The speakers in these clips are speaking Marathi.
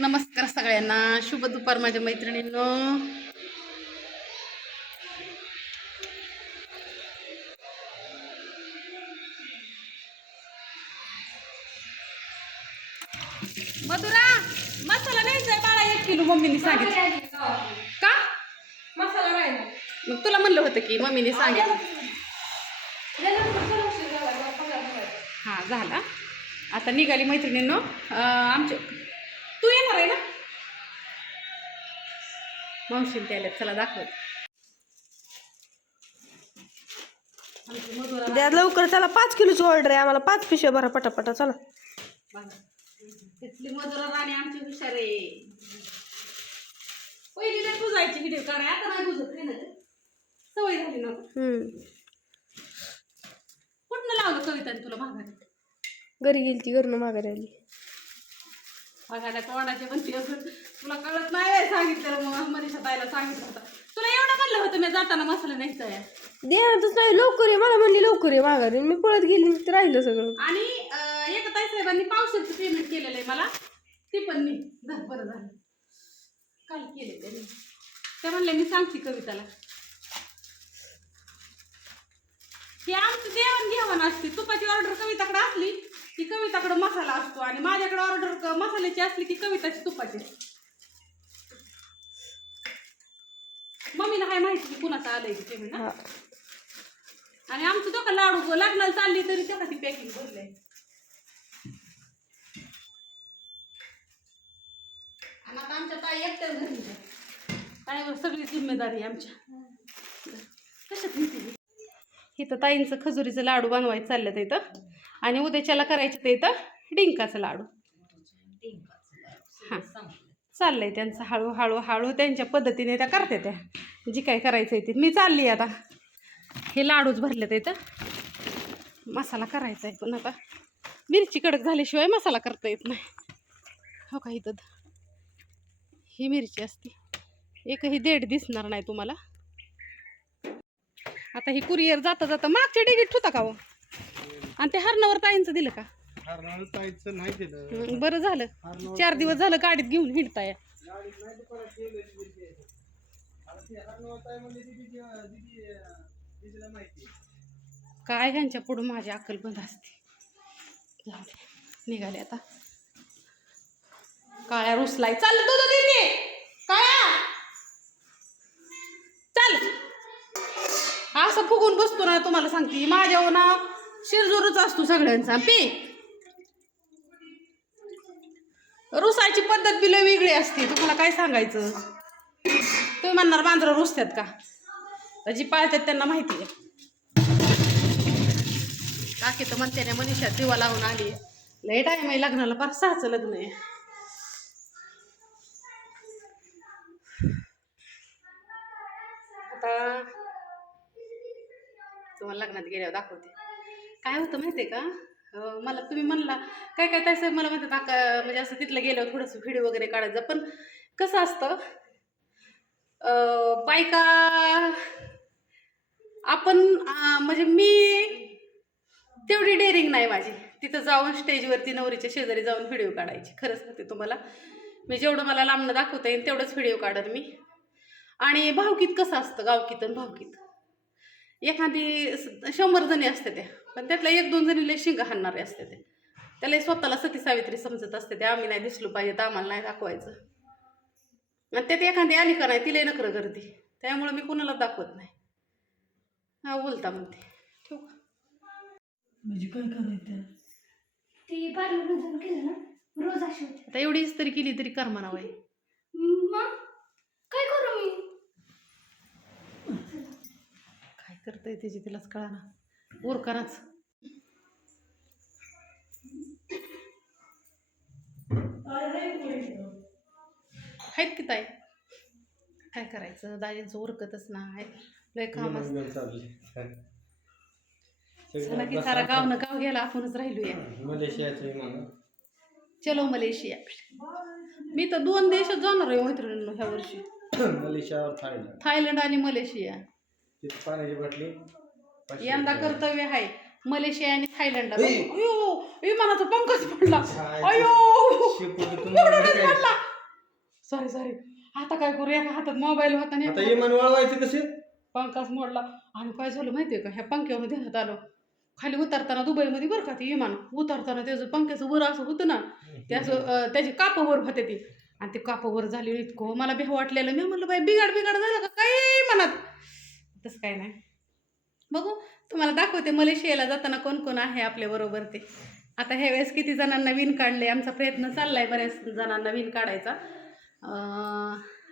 नमस्कार सगळ्यांना. शुभ दुपार माझ्या मैत्रिणींनो. मधुरा मसाला न्यायचा बाळा एक किलो मम्मीने सांगितलं. का? मसाला नाही. मग तुला म्हणलं होतं की मम्मीने सांगितलं. हा झाला. आता निघाली मैत्रिणींनो. आमच्या तू येणार आहे ना? मावशीन त्याला चला दाखवत द्या लवकर चला पाच किलोची ऑर्डर आहे आम्हाला पाच पिशव्या भरा पटापटा चला. तिथली राणी आमची हुशार आहे. पहिली तर तुझायची व्हिडिओ काढाय आता नाही ना ते? सवय झाली ना कुठनं लावलं तुला माघारी? घरी गेली ती घरनं माघारी आली. बघायला तोंडाचे पण ते असं तुला कळत नाही सांगितलं मग मनीषा ताईला सांगितलं होतं. तुला एवढं म्हणलं होतं मी जाताना मसाला नाही लवकर ये मला म्हणली लवकर ये माघारी. मी पळत गेली ते राहिलं सगळं. आणि अं, एका ताई साहेबांनी पावसाचं पेमेंट केलेलं आहे मला. ते पण मी धर बरं झालं. काल केले ते म्हणले मी सांगते कविताला. ही आमचं जेवण घेवण असते. तुपाची ऑर्डर कविताकडे असली की कविताकडे मसाला असतो आणि माझ्याकडे ऑर्डर मसाल्याची असली की कविताची तुपाची. मम्मीला काय माहिती की कुणाचं आलंय ते पेमेंट हा. आणि आमचं तो का लाडू लग्नाला चालली तरी त्याला ती पॅकिंग भरलंय. आणि आता आमच्या ताई एकट्याच घरी आहेत. ताईवर सगळी जिम्मेदारी आमच्या कशात नेते इथं ताईंचं खजुरीचं लाडू बनवायचं चाललं तर इथं. आणि उद्याच्याला करायचं ते इथं डिंकाचं लाडू. हां. चाललंय त्यांचं हळूहळू हळू त्यांच्या पद्धतीने त्या करते त्या. जी काय करायचं आहे ते. मी चालली आता. हे लाडूच भरले तर इथं. मसाला करायचा आहे पण आता. मिरची कडक झाल्याशिवाय मसाला करता येत नाही. हो का इथं? ही मिरची असते. एकही देठ दिसणार नाही तुम्हाला. आता ही कुरिअर जाता जाता मागच्या डिगीत होता का हो? आणि ते हरणावर ताईंचं दिलं का? नाही दिलं. हं, बरं झालं. चार दिवस झालं गाडीत घेऊन हिंडताय. गाडीत नाही तर परत गेलं तिथे. आता ते हरणाला ताई म्हणजे दिदी दिदी दिदीला माहिती आहे. काय ह्यांच्या पुढं माझी अक्कल बंद असते. जाऊ दे. निघाले आता. काळ्या रुसलाय. चाल दूध देते काळ्या. चाल. असं फुगून बसतो ना तुम्हाला सांगते. माझ्यावर ना शिरजोरच असतो सगळ्यांचा. पी. रुसायची पद्धत बिलं वेगळी असते. तुम्हाला काय सांगायचं? तुम्ही म्हणणार मांजरं रुसतात का? तर जी पाळतात त्यांना माहिती आहे. काकी तर म्हणते ना मनीषा दिवा लावून आली. लय टाईम आहे लग्नाला फार सहाचं लग्न आहे. आता तुम्हाला लग्नात गेल्यावर दाखवते. काय होतं माहिती आहे का मला तुम्ही म्हणला काय काय तसं मला म्हणतात आका म्हणजे असं तिथलं गेल्यावर थोडंसं व्हिडिओ वगैरे काढायचं. पण कसं असतं बायका आपण म्हणजे मी तेवढी डेअरिंग नाही माझी. तिथं जाऊन स्टेजवरती नवरीच्या शेजारी जाऊन व्हिडिओ काढायची. खरंच सांगते तुम्हाला. मी जेवढं मला लांबणं दाखवता येईल तेवढंच व्हिडिओ काढत मी. आणि भावकीत कसं असतं गावकीत आणि भावकीत एखादी शंभर जणी असते त्या. पण त्यातल्या एक दोन जणी लय शिंग हाणणारे असते ते. त्याला स्वतःला सती सावित्री समजत असते ते आम्ही नाही दिसलो पाहिजे तर आम्हाला नाही दाखवायचं. आणि त्यात एखादी आली का नाही तिला नखरं गर्दी त्यामुळे मी कुणाला दाखवत नाही. हा बोलता म्हणते. ठेवू का? ती पार्लर केलं ना रोज अशी होते. आता एवढीच तरी केली तरी कर म्हणावं आहे. मग? काय करू मी? काय करता येते त्याची तिलाच कळा ना उरकानाच आहेत की ताई? काय करायचं? दाजींचं उरकतच नाही. लय काम. चला की सारा गाव न गाव गेला आपणच राहिलो या. मलेशियाचं. चलो मलेशिया. मी तर दोन देशात जाणार आहे मैत्रिणींनो ह्या वर्षी. मलेशियावर थायलंड. थायलंड आणि मलेशिया. पाण्याची बाटली. यंदा. कर्तव्य आहे. मलेशिया आणि थायलंडला ए! अयो विमानाचा पंकज पडला? अयो! शेपूट तुम्हाला उडूनच काय? पडला. सॉरी सॉरी आता काय करू? एका हातात मोबाईल होता आणि आता एका इमान वळवायचे कसे? पंखाच मोडला. आणि काय झालं माहितीये का? ह्या पंख्यामध्ये हात आलो. खाली उतरताना दुबईमध्ये बरं का ते विमान उतरताना त्याचं पंख्याचं वर असं होतं ना ते असं अं, त्याची कापं वर होते ती. आणि ते कापं वर झाली इतकं. मला भ्या वाटलेलं. मी म्हणलं बाई बिगाड बिगाड झालं का? काय म्हणत. तसं काय नाही. बघू तुम्हाला दाखवते मलेशियाला जाताना कोण कोण आहे आपल्या बरोबर ते. आता ह्या वेळेस किती जणांना विण काढले आमचा प्रयत्न चाललाय बऱ्याच जणांना विण काढायचा.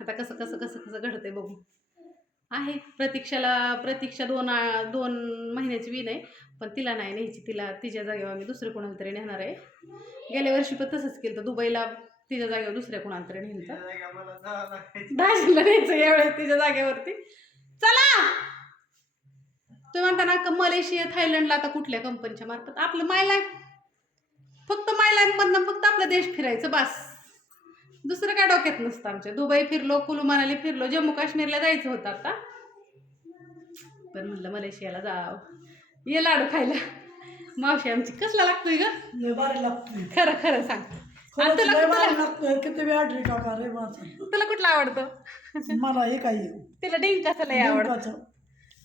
आता कसं कसं कसं कसं घडतंय बघू. आहे प्रतीक्षाला प्रतीक्षा दोन दोन महिन्याची विण आहे पण तिला नाही न्यायची तिला तिच्या जागेवर आम्ही दुसऱ्या कोणाला तरी नेणार आहे. गेल्या वर्षी पण तसंच केलं तर दुबईला तिच्या जागेवर दुसऱ्या कोणाला तरी लागायचं. दाजीला न्यायचं यावेळेस तिच्या जागेवरती. चला! तुम्ही म्हणता ना का मलेशिया थायलंडला आता कुठल्या कंपनीच्या मार्फत? आपलं माय लाईफ फक्त माय लाईफमधनं फक्त आपला देश फिरायचं बस. दुसरं काय डोक्यात नसतं आमच्या. दुबई फिरलो कुलू मनाली फिरलो जम्मू काश्मीरला जायचं होतं आता. पण म्हणलं मलेशियाला जाव. ये लाडू खायला. मावशी आमची कसला लागतोय ग? लागतोय. खरं खरं सांग. आणि तुला लय भारी तुला- लागतोय. किती वेळ आढळी टाका रे माझं तुला कुठला आवडतं? मला हे काही तिला डिंकाचं लय आवडतं.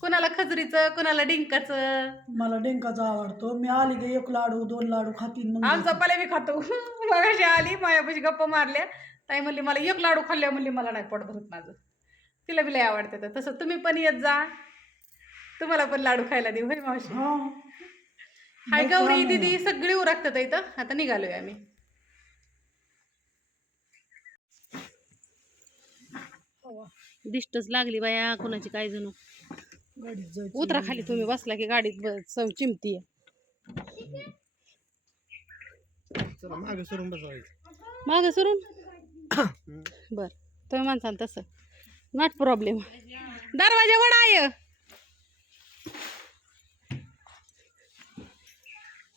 कुणाला खजरीचं कुणाला डिंकाचं? मला डिंकाचा आवडतो. मी आली की एक लाडू दोन लाडू खातीन मग आमचा पले मी खातो. मगाशी आली मायापाशी गप्पा मारल्या. ताई म्हणली मला एक लाडू खाल्ल्या म्हणली मला नाही पोट भरत माझं. तिला बी लय आवडते तर तसं तुम्ही पण येत जा. तुम्हाला पण लाडू खायला देऊ होय मावशी? हा. हाय गौरी. दिदी सगळी उरकतात इथं. आता निघालोय आम्ही. दिष्टच लागली बाया कुणाची काय जणू. उतरा खाली तुम्ही बसला की गाडीत चिमती मागे सरून बसवायचं माग सरून? बर तुम्ही म्हणसान तसं. नॉट प्रॉब्लेम दरवाजा वडा आहे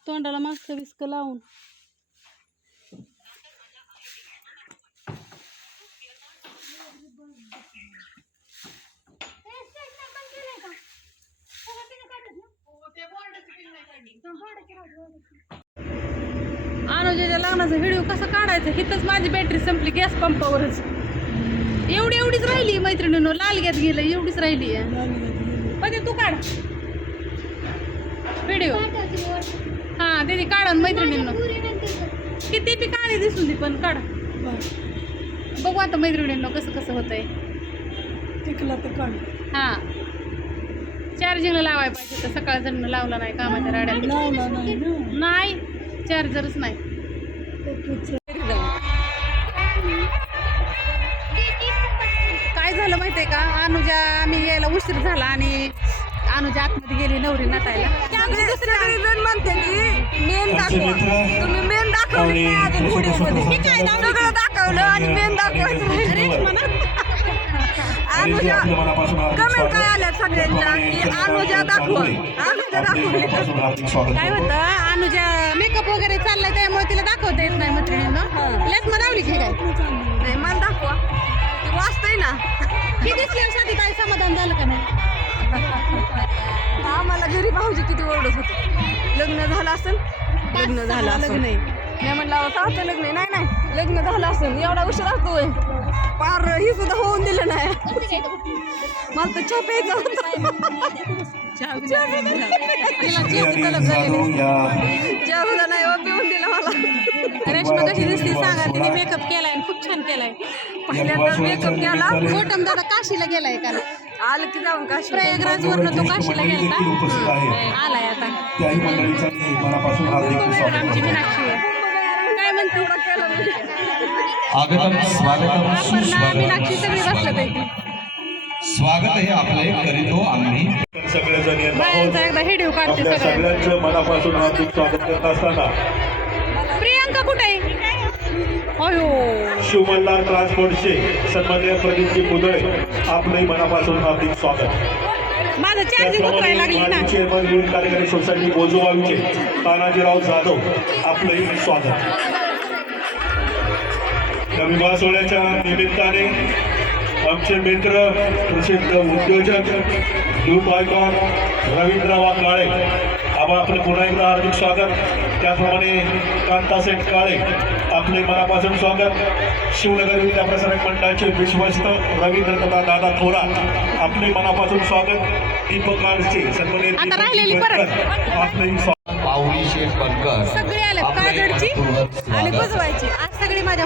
तोंडाला मास्क बिस्क लावून. अनुजाच्या लग्नाचा व्हिडिओ कसा काढायचा? हिथंच माझी बॅटरी संपली गॅस पंपावरच एवढी एवढीच राहिली मैत्रिणीनं लाल गॅस गेलं एवढीच राहिली आहे. तू काढ. व्हिडिओ हा त्याची काढा ना मैत्रिणींना. किती बी काळी दिसून ती पण काढ. बघू आता मैत्रिणींना कसं कसं होतंय. टिकला तर काढ. हा. चार्जिंगला लावायला पाहिजे तर सकाळ जण लावला नाही कामाच्या लावला नाही चार्जरच नाही. काय झालं माहितीये का? अनुजा आम्ही यायला उशीर झाला आणि अनुजा आतमध्ये गेली नवरी नटायला. जण म्हणते की मेन दाखवा तुम्ही मेन दाखवली नाही अजून सगळं दाखवलं आणि मेन दाखवायचं अनुजा कमेंट काय आल्या सगळ्यांच्या की अनुजा दाखवा. अनुजा दाखवली काय होतं अनुजा मेकअप वगैरे चाललाय त्यामुळे तिला दाखवता येत नाही मैत्रिणीनं. लेच म्हणावली की काय नाही मला दाखवा. ती वाचतंय ना? ती दिसल्यासाठी काय समाधान झालं का नाही? आम्हाला घरी भाऊजी किती ओरडत होते. लग्न झालं असेल लग्न झालं लग्न नाही मी म्हणलं अहो, काहचं लग्न आहे? नाही नाही लग्न झालं असेल. एवढा उशीर असतोय पार ही सुद्धा होऊन दिलं नाही. मला तर चहा प्यायचा चहा सुद्धा नाही. हो, पिऊन दिला मला. रेश्मा कशी दिसते सांगा तिने मेकअप केलाय आणि खूप छान केलाय. पहिल्यांदा मेकअप केला. गौतम दादा काशीला गेलाय काल. आलं की जाऊन काशी प्रयागराज वरनं तो काशीला गेलता. आलाय आता. त्याही मंडळीचं मी मनापासून हार्दिक आमची मीनाक्षी आहे. काय म्हणते? आगतम स्वागतम स्वागत हे आपले करीतो आम्ही. सगळेजण सगळ्यांचा मनापासून हार्दिक स्वागत करत असताना प्रियांका कुठे आहे? अयो. शिवमल्हार ट्रान्सपोर्टचे सन्मान्य प्रदीपजी मुदळे आपलंही मनापासून हार्दिक स्वागत. चेअरमन विविध कार्यकारी सोसायटी बोजोबावीचे तानाजीराव जाधव आपलंही स्वागत. या विवाह सोहळ्याच्या निमित्ताने आमचे मित्र प्रसिद्ध उद्योजक लू पायकॉन रवींद्र काळे आबा आपले पुन्हा एकदा हार्दिक स्वागत. त्याचप्रमाणे कांतासेठ काळे आपले मनापासून स्वागत. शिवनगर विद्याप्रसारक मंडळाचे विश्वस्त रवींद्र तथा दादा थोरात आपले मनापासून स्वागत. दीपक काळचे आपले स्वागत. पावली शेठ बनकर सगळी आले आपले काजडची मनपूर्वक आणि आज सगळी माझ्या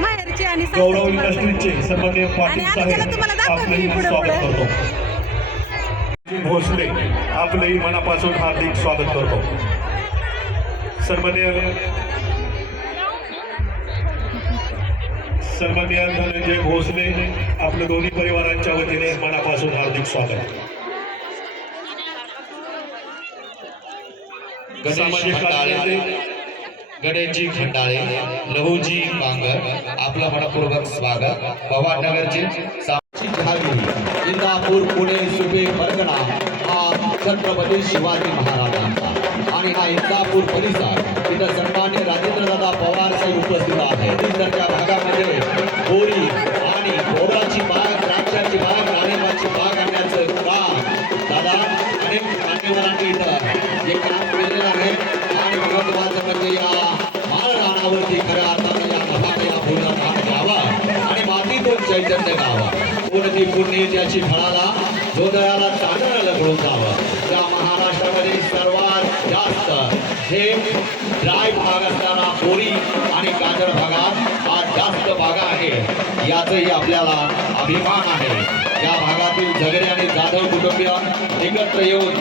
आणि गौरव. इंडस्ट्रीजचे सन्माननीय पाटील साहेब दाखवते आपलेही मी पुढं स्वागत. करतो भोसले आपलेही मनापासून हार्दिक स्वागत करतो सन्मान्य सन्मान्य धनंजय भोसले आपल्या दोन्ही परिवारांच्या वतीने मनापासून हार्दिक स्वागत गणेश सामाजिक कार्याचे गणेशजी खंडाळे लहूजी बांगर आपलं मनपूर्वक स्वागत. पवारनगरचे इंदापूर पुणे सुपे परगणा हा छत्रपती शिवाजी महाराजांचा. आणि हा इंदापूर परिसर तिथं सन्मान्य राजेंद्रदादा पवार साहेब उपस्थित आहे भागामध्ये बोरी कोणती पुण्य त्याची फळाला हृदयाला तांदळाला मिळून जावं. त्या महाराष्ट्रामध्ये सर्वात जास्त हे ड्राय भाग असताना बोरी आणि काजळ भागात हा जास्त भाग आहे. याचंही आपल्याला अभिमान आहे. या भागातील झगडे आणि जाधव कुटुंबीय एकत्र येऊन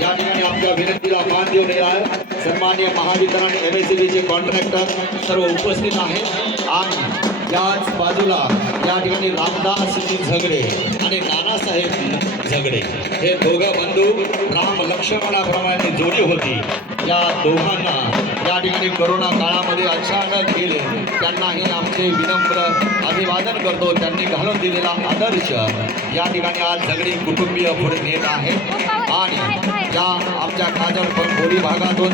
या ठिकाणी आपल्या विनंतीला मान देऊन येणार. आहे सन्मान्य Mahavitaran M S C contractor सर्व उपस्थित आहेत. आणि त्याच बाजूला या ठिकाणी रामदासजी झगडे आणि नानासाहेब झगडे. हे दोघं बंधू राम लक्ष्मणाप्रमाणे जोडी होती. या दोघांना या ठिकाणी करोना काळामध्ये अचानक गेले. त्यांनाही आमचे विनम्र अभिवादन करतो. त्यांनी घालून दिलेला आदर्श या ठिकाणी आज सगळी कुटुंबीय पुढे नेत आहे आणि या आमच्या काजळ बोरी भागातून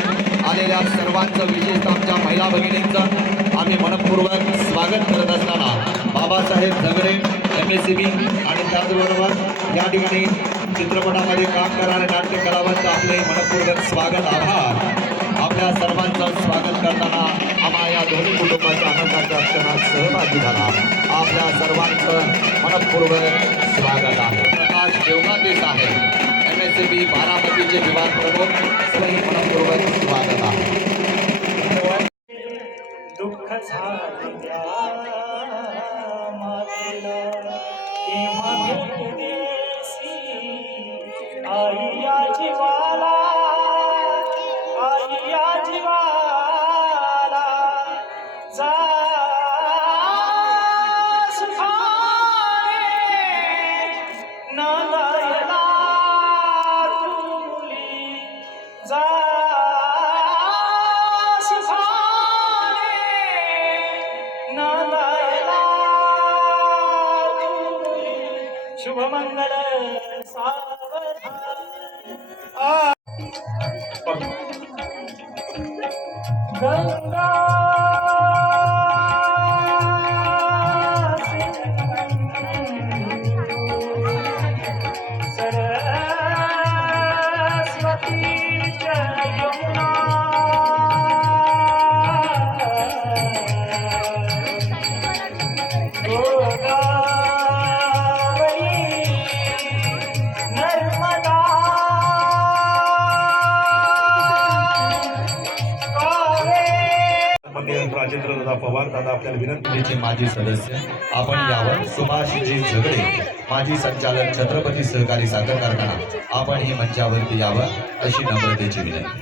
आलेल्या सर्वांचं विशेषतः आमच्या महिला भगिनींचं आम्ही मनपूर्वक स्वागत करत असताना बाबासाहेब झगडे एम एस सी बी आणि त्याचबरोबर या ठिकाणी चित्रपटामध्ये काम करणारे नाट्य कलावंत आपले मनपूर्वक स्वागत आभार. आपल्या सर्वांचं स्वागत करताना आम्हा या दोन्ही कुटुंबाच्या आनंदाच्या क्षणात सहभागी झाला. आपल्या सर्वांचं मनपूर्वक स्वागत आहे. प्रकाश देवनाते आहे. एम एस सी बी बारामतीचे विभाग प्रमुख सर्व मनपूर्वक स्वागत आहे. दुःख झाला. Ganga. दादा पवार. दादा आपल्याला विनंती माजी सदस्य. आपण यावर सुभाषजी झगडे माजी संचालक छत्रपती सहकारी साखर कारखाना आपण ही मंचावरती यावं अशी नम्रतेची विनंती.